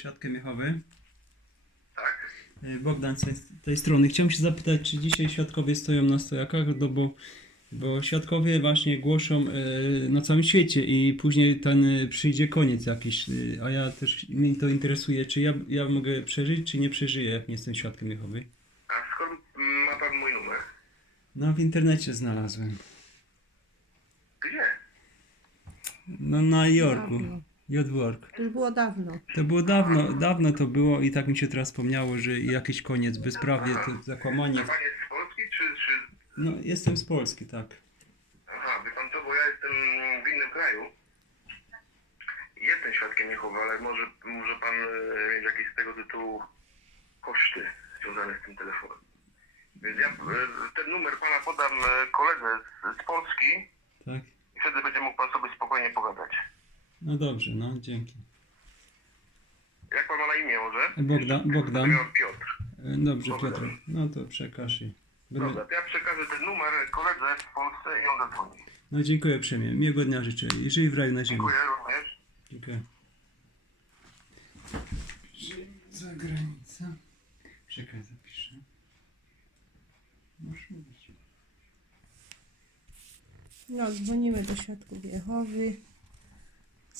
Świadkiem Jehowy. Tak? E, Bogdan z tej, strony. Chciałem się zapytać, czy dzisiaj świadkowie stoją na stojakach, no bo, bo świadkowie właśnie głoszą e, na całym świecie i później ten e, przyjdzie koniec jakiś, a ja też mnie to interesuje, czy ja, ja mogę przeżyć, czy nie przeżyję, jak nie jestem świadkiem Jehowy. A skąd ma pan mój numer? No w internecie znalazłem. Gdzie? No na Jorku. Jodwork. To już było dawno. To było dawno, dawno to było i tak mi się teraz wspomniało, że jakiś koniec, bezprawie, to zakłamanie. Pan jest z Polski, czy, czy... No jestem z Polski, tak. Aha, wie pan co, bo ja jestem w innym kraju. Jestem świadkiem Jehowy, ale może, może pan e, mieć jakieś z tego tytułu koszty związane z tym telefonem. Więc ja e, ten numer pana podam e, koledze z, z Polski Tak? i wtedy będzie mógł pan sobie spokojnie pogadać. No dobrze, no dzięki. Jak pan ma na imię może? Bogdan, Bogdan. Piotr. E, Dobrze, Piotr. No to przekaż jej. Będę... Dobra, to ja przekażę ten numer koledze w Polsce i on zadzwoni. No dziękuję uprzejmie. Miłego dnia życzę. I żyj w raju na ziemi. Dziękuję również. Dziękuję. Za granica. Czekaj, zapiszę. Możesz mówić. No, dzwonimy do Świadków Jehowy.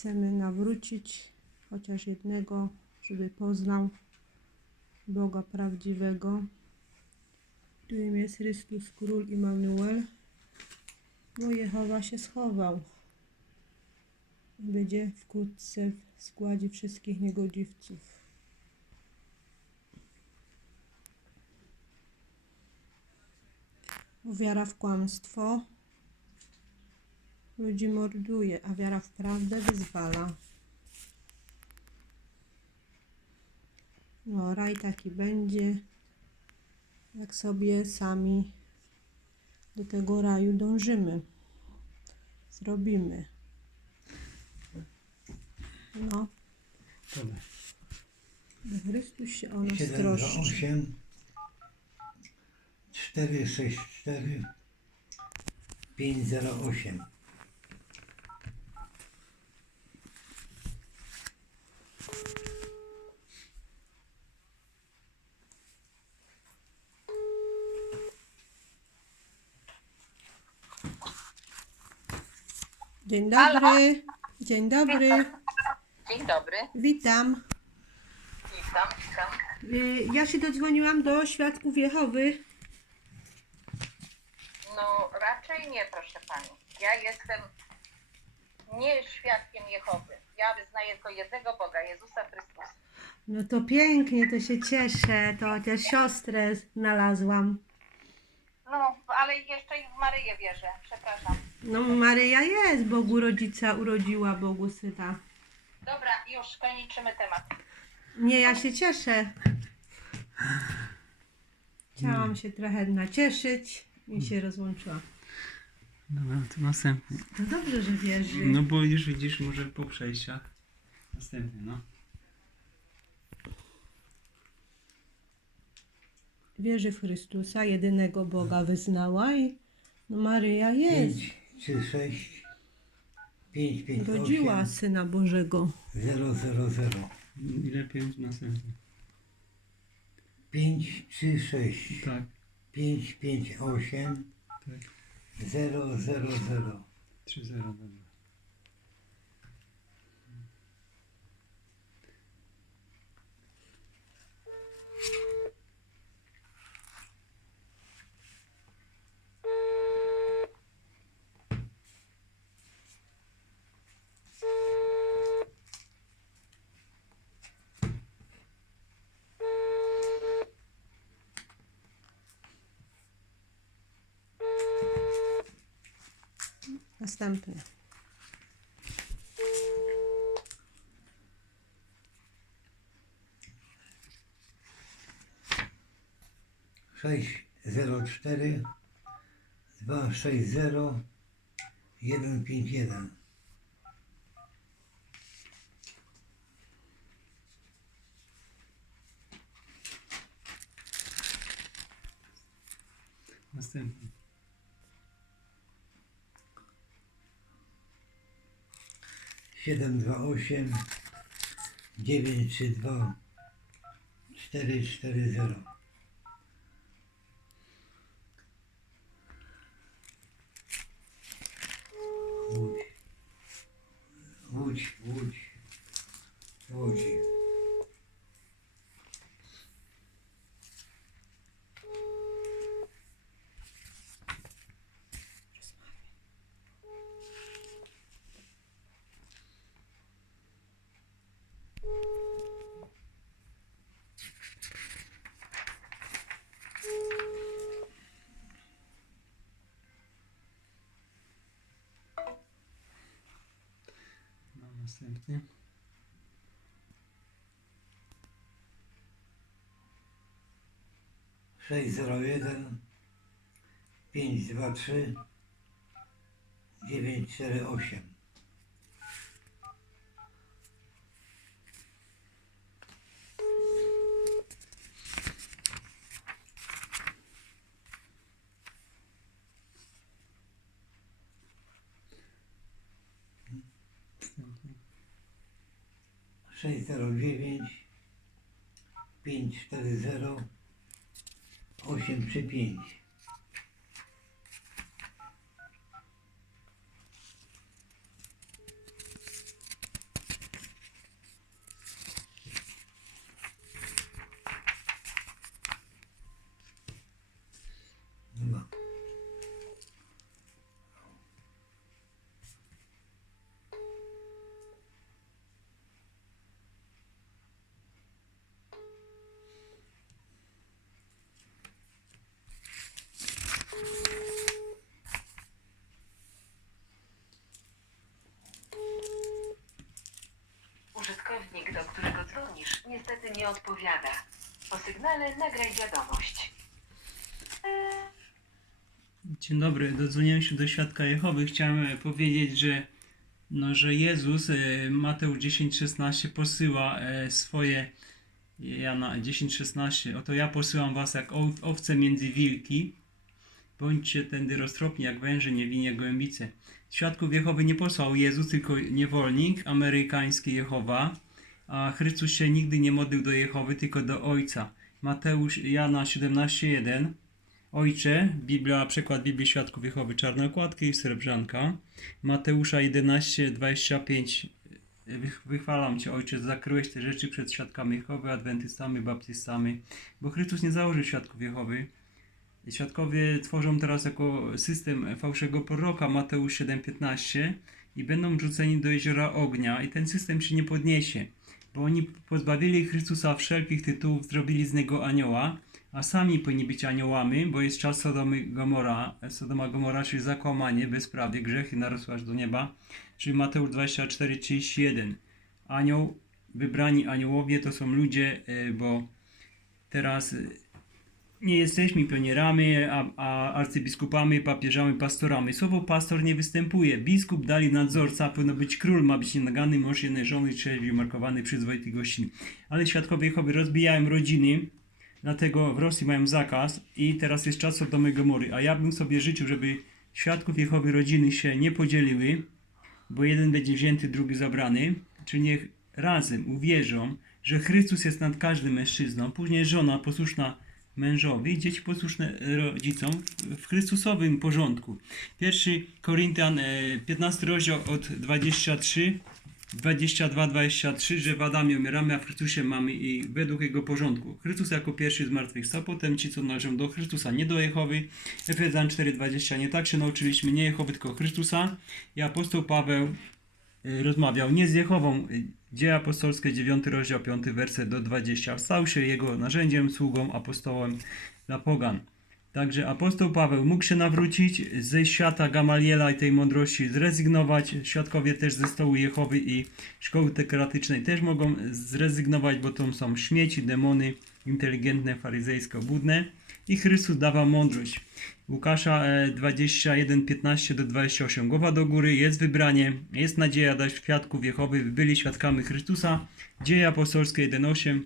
Chcemy nawrócić chociaż jednego, żeby poznał Boga prawdziwego, którym jest Chrystus Król Immanuel, bo Jehowa się schował. Będzie wkrótce w składzie wszystkich niegodziwców. Wiara w kłamstwo ludzi morduje, a wiara w prawdę wyzwala. No, raj taki będzie, jak sobie sami do tego raju dążymy. Zrobimy. No, Chrystus się o nas 7 troszczy. 8 4 6 4 5 0 8 Dzień dobry. Dzień dobry. Dzień dobry, Witam. witam, witam. Y, Ja się dodzwoniłam do Świadków Jehowy. No raczej nie, proszę pani. Ja jestem nie świadkiem Jehowy. Ja wyznaję tylko jednego Boga, Jezusa Chrystusa. No to pięknie, to się cieszę. To chociaż siostrę znalazłam. No, ale jeszcze i w Maryję wierzę, przepraszam. No Maryja jest, Bogu rodzica urodziła, Bogu syna. Dobra, już kończymy temat. Nie, ja się cieszę. Chciałam się trochę nacieszyć i się rozłączyłam. Dobra, to następny. To dobrze, że wierzy. No bo już widzisz, może po przejściach. Następny, no. Wierzy w Chrystusa, jedynego Boga wyznała i no Maryja jest. 5 3 6 5 5 Rodziła 8 Syna Bożego. 0 0 0 I lepiej następny. 5 3 6 Tak, 5 5 8 tak. 0 0 0 3 0 dobra. Następny. sześć zero cztery dwa sześć zero jeden pięć jeden Następny. Siedem dwa osiem 932 440. Łódź. Następny. sześć zero jeden pięć dwa trzy dziewięć cztery osiem 609 540 835. nie odpowiada. Po sygnale nagraj wiadomość. Dzień dobry, dodzwoniłem się do Świadka Jehowy. Chciałem e, powiedzieć, że, no, że Jezus, e, Mateusz 10,16 posyła e, swoje, Jana 10,16, oto ja posyłam was jak ow- owce między wilki, bądźcie tędy roztropni jak węże, nie winie gołębice. Świadków Jehowy nie posłał Jezus, tylko niewolnik, amerykański Jehowa, a Chrystus się nigdy nie modlił do Jehowy, tylko do Ojca. Mateusz, Jana 17,1 Ojcze, Biblia, przekład Biblii Świadków Jehowy, czarne okładki i srebrzanka. Mateusza 11, 25. Wych- Wychwalam Cię, Ojcze, zakryłeś te rzeczy przed świadkami Jehowy, adwentystami, baptystami, bo Chrystus nie założył świadków Jehowy. Świadkowie tworzą teraz jako system fałszego proroka Mateusz 7,15 i będą wrzuceni do jeziora ognia i ten system się nie podniesie, bo oni pozbawili Chrystusa wszelkich tytułów, zrobili z niego anioła, a sami powinni być aniołami, bo jest czas Sodomy Gomora, Sodoma Gomora, czyli zakłamanie, bezprawie, grzechy narosły aż do nieba, czyli Mateusz 24, 31. Anioł, wybrani aniołowie to są ludzie, e, bo teraz e, nie jesteśmy pionierami, a, a arcybiskupami, papieżami, pastorami. Słowo pastor nie występuje. Biskup dali nadzorca, powinno być król, ma być nienagany, mąż jednej żony, trzeźwy, umarkowany, przyzwoity gościn. Ale świadkowie Jehowy rozbijają rodziny, dlatego w Rosji mają zakaz i teraz jest czas Sodomy i Gomory. A ja bym sobie życzył, żeby świadków Jehowy rodziny się nie podzieliły, bo jeden będzie wzięty, drugi zabrany, czy niech razem uwierzą, że Chrystus jest nad każdym mężczyzną, później żona posłuszna mężowi, dzieci posłuszne rodzicom w Chrystusowym porządku. Pierwszy Koryntian, e, 15 rozdział od 23, 22-23, że w Adamie umieramy, a w Chrystusie mamy i według Jego porządku. Chrystus jako pierwszy zmartwychwstał, potem ci, co należą do Chrystusa, nie do Jehowy. Efezjan 4,20, nie tak się nauczyliśmy, nie Jehowy, tylko Chrystusa. I apostoł Paweł rozmawiał nie z Jehową. Y, Dzieje apostolskie, 9 rozdział, 5 werset do 20. Stał się jego narzędziem, sługą, apostołem dla pogan. Także apostoł Paweł mógł się nawrócić ze świata Gamaliela i tej mądrości, zrezygnować. Świadkowie też ze stołu Jehowy i szkoły teokratycznej też mogą zrezygnować, bo to są śmieci, demony inteligentne, faryzejsko-budne. I Chrystus dawał mądrość. Łukasza e, 21, 15 do 28. Głowa do góry, jest wybranie, jest nadzieja dać świadków Jehowy, by byli świadkami Chrystusa. Dzieje apostolskie 1, 8.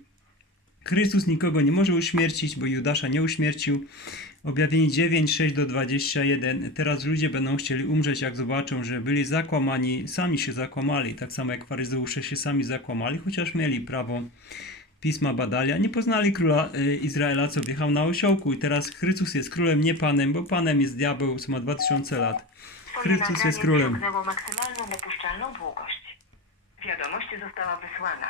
Chrystus nikogo nie może uśmiercić, bo Judasza nie uśmiercił. Objawienie 9, 6 do 21. Teraz ludzie będą chcieli umrzeć, jak zobaczą, że byli zakłamani, sami się zakłamali, tak samo jak faryzeusze się sami zakłamali, chociaż mieli prawo pisma badali, a nie poznali króla y, Izraela, co wjechał na osiołku. I teraz Chrystus jest królem, nie panem, bo panem jest diabeł, co ma 2000 lat. Chrystus jest królem. maksymalną dopuszczalną długość. Wiadomość została wysłana.